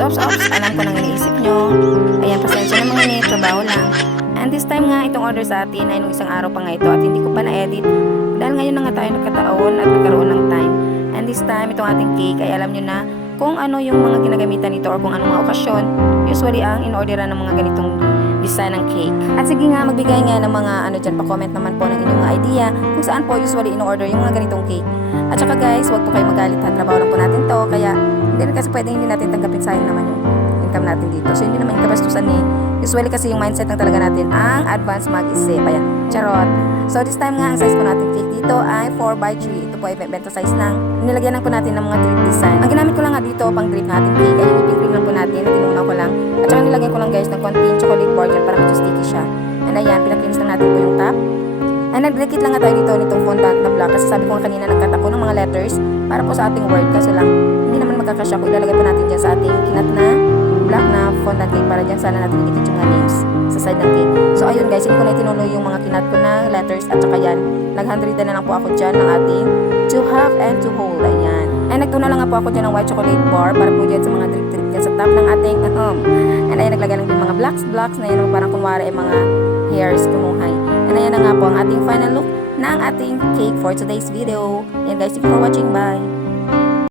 Ops. Alam ko nang iniisip nyo. Ayan, pasensya na mga init, trabaho lang. And this time nga, itong order sa atin ay nung isang araw pa nga ito at hindi ko pa na-edit. Dahil ngayon na nga tayo nagkataon at nagkaroon ng time. And this time, itong ating cake ay alam nyo na kung ano yung mga ginagamitan nito or kung anong mga okasyon. Usually ang in-orderan ng mga ganitong design ng cake. At sige nga, magbigay nga ng mga dyan, pa-comment naman po ng inyong mga idea kung saan po usually in-order yung mga ganitong cake. At saka guys, huwag po kayo magalit ha, trabaho lang po natin to, kaya hindi rin kasi pwedeng hindi natin tanggapin, sayang naman yung income natin dito. So hindi naman yung kabastusan ni usually kasi yung mindset lang talaga natin ang advance mag-isip. Ayan, charot. So this time nga, ang size po natin cake dito ay 4x3. Ito po ay bento size lang. Nilagyan lang po natin ng mga drip design. Ang ginamit ko lang nga dito pang drip ng ating cake ay yung whipping cream lang po natin. Tinuna ko lang. At saka nilagyan ko lang guys ng konting chocolate bar dyan para medyo sticky siya. And ayan, pinakinis lang natin po yung top. And nagdikit lang nga tayo dito nitong fondant na black kasi sabi ko nga kanina nagkat ako ng mga letters para po sa ating word. Kaso lang, hindi naman magkakasya kung ilalagay po natin dyan sa ating kinat na black na fondant cake para dyan sana natin idikit yung names sa side ng cake. So ayun guys, hindi ko na itinuloy yung mga kinat ko na letters at saka yan, nag-handwritten na lang po ako dyan ng ating to have and to hold. Ayan. And nagtuna lang nga po ako dyan ng white chocolate bar para po dyan sa mga drip-drip dyan sa top ng ating and ayan, naglagay lang din mga blocks na yun parang kunwari ay mga hairs kumuhay. And ayan na nga po ang ating final look ng ating cake for today's video. Ayan guys, thank you for watching. Bye!